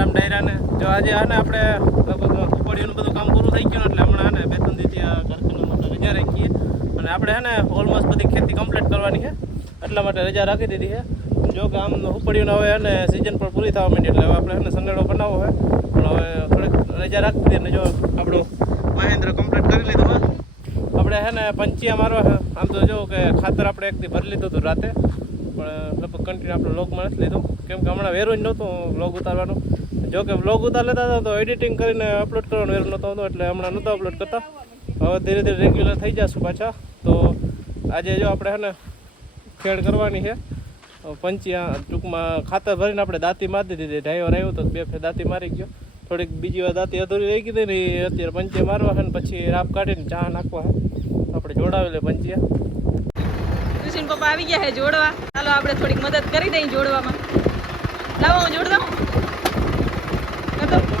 રામ ડાયરાને. જો આજે આને આપણે લગભગ બધું કામ પૂરું થઈ ગયું એટલે હમણાં આને બે, ત્રણ આ કારખાના માટે રજા રાખીએ. અને આપણે હે ને ઓલમોસ્ટ બધી ખેતી કમ્પ્લીટ કરવાની છે. એટલા માટે રજા રાખી દીધી છે. જો કે આમ ઉપડીને હવે અને સિઝન પણ પૂરી થવા માંડી એટલે હવે આપણે એને સંગેડો બનાવવો હોય પણ હવે થોડીક રજા રાખી દીધી અને જો આપણું મહેન્દ્ર કમ્પ્લીટ કરી લીધું હોય આપણે હે ને પંચીયા મારવા આમ તો જો કે ખાતર આપણે એકથી ભરી લીધું હતું રાતે. પણ લગભગ કન્ટિન્યુ આપણે લોગ નથી લીધું. કેમ કે હમણાં વેરું જ નહોતું લોગ ઉતારવાનું. જો કે બ્લોગ ઉતાર લેતા હતા તો એડિટિંગ કરીને અપલોડ કરવાનું વેરું નહોતો હતો એટલે હમણાં નહોતો અપલોડ કરતા. હવે ધીરે ધીરે રેગ્યુલર થઈ જશું પાછા. તો આજે જો આપણે હે ને ખેડ કરવાની છે. પંચીયા ટૂંકમાં ખાતર ભરીને આપણે દાંતી મારી દીધી ડ્રાઈવર આવ્યો તો બે ફેર દાંતી મારી ગયો. થોડીક બીજી વાર દાંતી અધૂરી રહી ગઈ ને એ અત્યારે પંચે મારવા છે ને પછી રાપ કાઢીને ચા નાખવા આપણે જોડાવેલે પંચિયા કૃષ્ણ પપ્પા આવી ગયા છે જોડવા. ચાલો આપણે થોડીક મદદ કરી દઈએ જોડવામાં. લાવો હું જોડ દઉં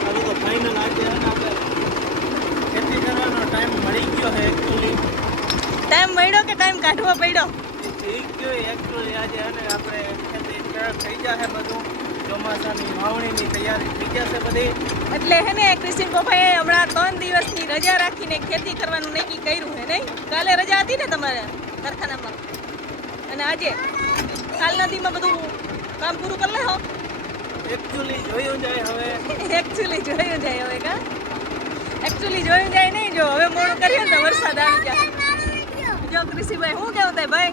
ચાલો તો ફાઇનલ આજે હે ને આપણે ખેતી કરવાનો ટાઈમ મળી ગયો છે એકચ્યુઅલી ટાઈમ મળ્યો કે ટાઈમ કાઢવો પડ્યો ઠીક ગયો એકચ્યુઅલી આજે હે ને આપણે ખેતી તરફ થઈ જશે બધું ચોમાસાની વાવણીની તૈયારી થઈ જશે બધી. એટલે હે ને કૃષ્ણ પપ્પાએ હમણાં ત્રણ દિવસની રજા રાખીને ખેતી કરવાનું નક્કી કર્યું હે નહીં? કાલે રજા હતી ને તમારે કારખાનામાં? અને આજે? કાલ નદીમાં બધું કામ પૂરું કરી લેહો એકચ્યુઅલી જોયું જાય હવે. એકચ્યુઅલી જોયું જાય હવે કા? એકચ્યુઅલી જોયું જાય નહીં જો. હવે મોડું કરીએ ને વરસાદ આવી જાય. જો કૃષિભાઈ શું કેવું થાય ભાઈ?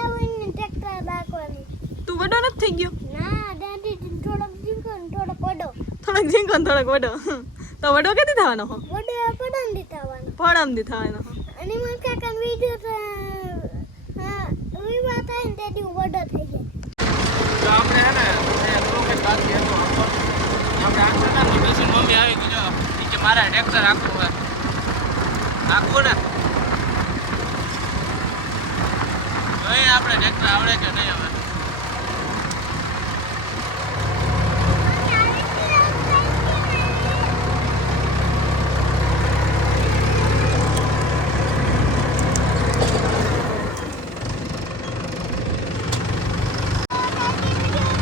થઈ ગયો થોડોક ઝીંકો ને થોડોક વડો. તો વડો કેથી થવાનો હો? ફળમ દી થવાનો. હો. અને મને કાકા વીડિયો વિવાહ થાય ને તેથી વડો થઈ જાય. તો આપણે હે ને થોડુંક જ બાકી હતું આખો. આપણે આખું ના તો મમ્મી આવી ગઈ જો મારા ટ્રેક્ટર આખું હોય. આખું ને? જોઈએ આપણે ટ્રેક્ટર આવડે કે નહીં હવે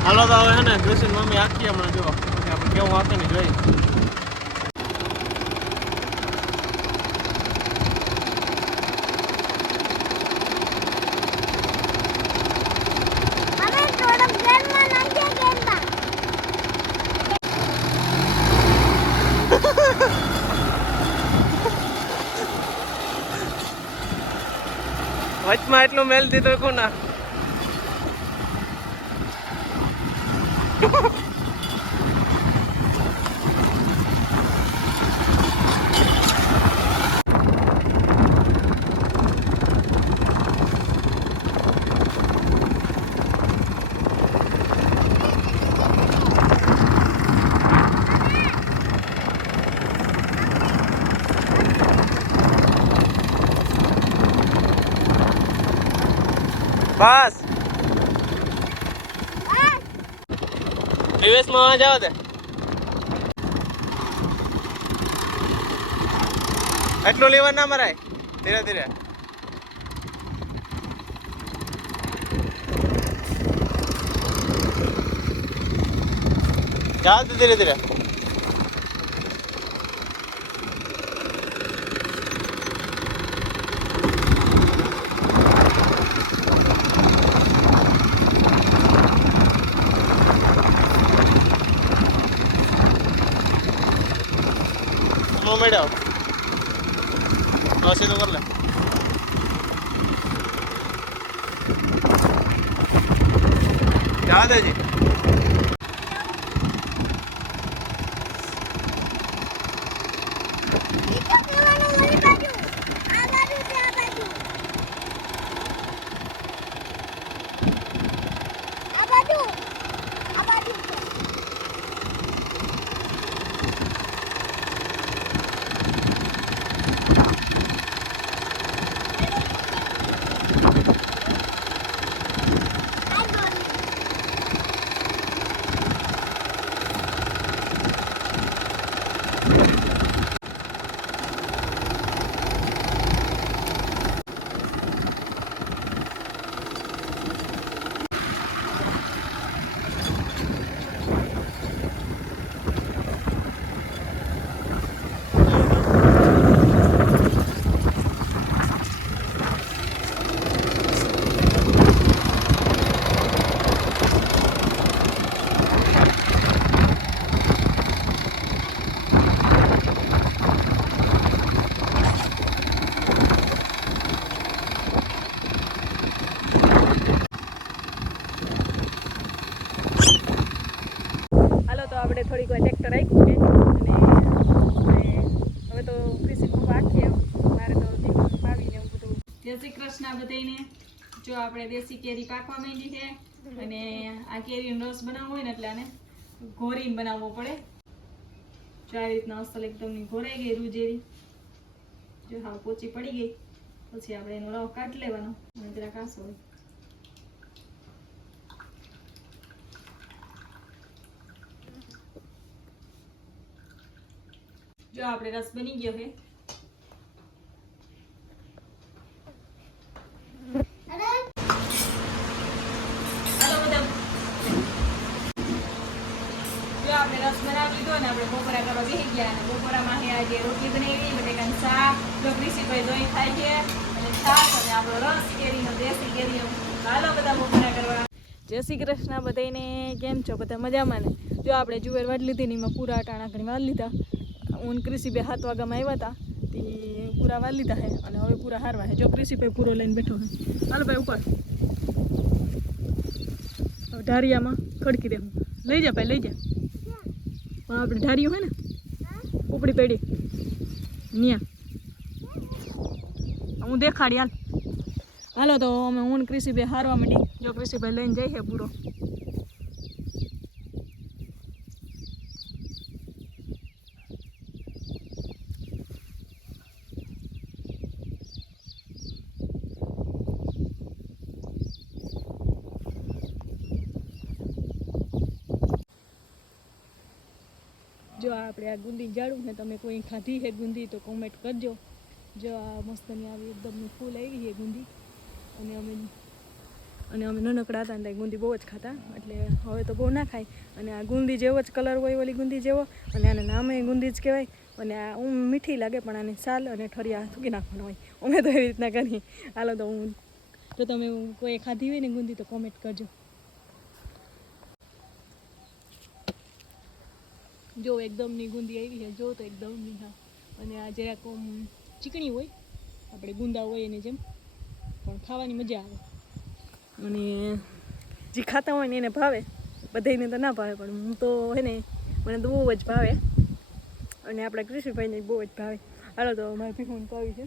હાલો તો હવે હે ને મમ્મી આખી હમણાં જો. આપણે કેવું આકે ને જોઈ. વચમાં એટલું મેલ દીધો કોના? બસ. દિવસમાં જાવ દે એટલું લેવા ના મરાય. ધીરે ધીરે. ચાલતું ધીરે ધીરે. નો મેડમ હા સીધું કર લે જા દેજી નીચે કહેવાનું ઓલી બાજુ આ બાજુ છે આ બાજુ આ બાજુ આ બાજુ છે આ બાજુ હાલો તો આપણે થોડીક વાર ટ્રેક્ટર રાખ્યું છે અને અને હવે તો કૃષિ ખૂબ આખીએ મારે તો દીકરો પાવીને એવું બધું જય શ્રી કૃષ્ણ બધાને જો આપણે દેશી કેરી પાકવા માંડી છે, અને આ કેરીનો રસ બનાવવો હોય ને એટલે આને ઘોરીને બનાવવો પડે. જો આવી રીતના અસલ એકદમ ઘોરાઈ ગઈ રૂજેરી જો હા, પોચી પડી ગઈ. પછી આપણે એનો રવ કાઢી લેવાનો. અને જરા કાસો હોય જો આપણે રસ બની ગયો છે અરે હાલો બધા જો આપણે રસ બનાવી લીધો અને આપણે બપોરા કરવા બેસી ગયા અને બપોરામાં આજે રોટલી બનાવી બટેકાનું શાક તો કૃષિભાઈ દોઈ થાય છે અને શાક અને આપણો રસ કેરીનો, દેશી કેરીનો. હાલો બધા બપોરા કરવા. જય શ્રી કૃષ્ણ બધાને કેમ છો? બધા મજામાં ને? જો આપણે જુવેર વાડ લીધી ને એમાં પૂરા ટાણા ઘણી વાર લીધા. હું કૃષિભાઈ સાત વાગ્યામાં આવ્યા હતા. તે પૂરા વાર લીધા છે અને હવે પૂરા હારવા છે જો કૃષિભાઈ પૂરો લઈને બેઠો છે હાલો ભાઈ ઉપર. હવે ઢારિયામાં ખડકી દે લઈ જા ભાઈ, લઈ જા. પણ આપણે ધાર્યું હોય ને, ઉપડી પડી. ન્યા. હું દેખાડી હાલ. હાલો તો અમે ઊન કૃષિભાઈ હારવા માંડી. જો કૃષિભાઈ લઈને જઈએ પૂરો. જો આપણે આ ગુંદી જાળું ને તમે કોઈ ખાધી છે ગુંદી તો કોમેન્ટ કરજો. જો આ મસ્તની આવી એકદમ ફૂલ આવી છે ગુંદી. અને અમે અને અમે નાનકડા હતા ને ગુંદી બહુ જ ખાતા. એટલે હવે તો બહુ ના ખાય. અને આ ગુંદી જેવો જ કલર હોય ઓલી ગુંદી જેવો. અને આને નામે ગુંદી જ કહેવાય. અને આ હું મીઠી લાગે પણ આને સાલ અને ઠરિયા થૂકી નાખવાનું હોય. અમે તો એવી રીતના કરીએ. હાલો તો હું તો તમે કોઈ ખાધી હોય ને ગુંદી તો કોમેન્ટ કરજો. જો એકદમ ગુંદી આવી છે, જો તો એકદમ હા અને આ જરાક ચીકણી હોય, આપણે ગુંદા હોય એની જેમ, પણ ખાવાની મજા આવે. અને જે ખાતા હોય ને એને ભાવે બધાને તો ના ભાવે, પણ હું તો હે ને, મને તો બહુ જ ભાવે. અને આપણા કૃષિભાઈને બહુ જ ભાવે. હાલો તો મારે ભીખું પાવી છે.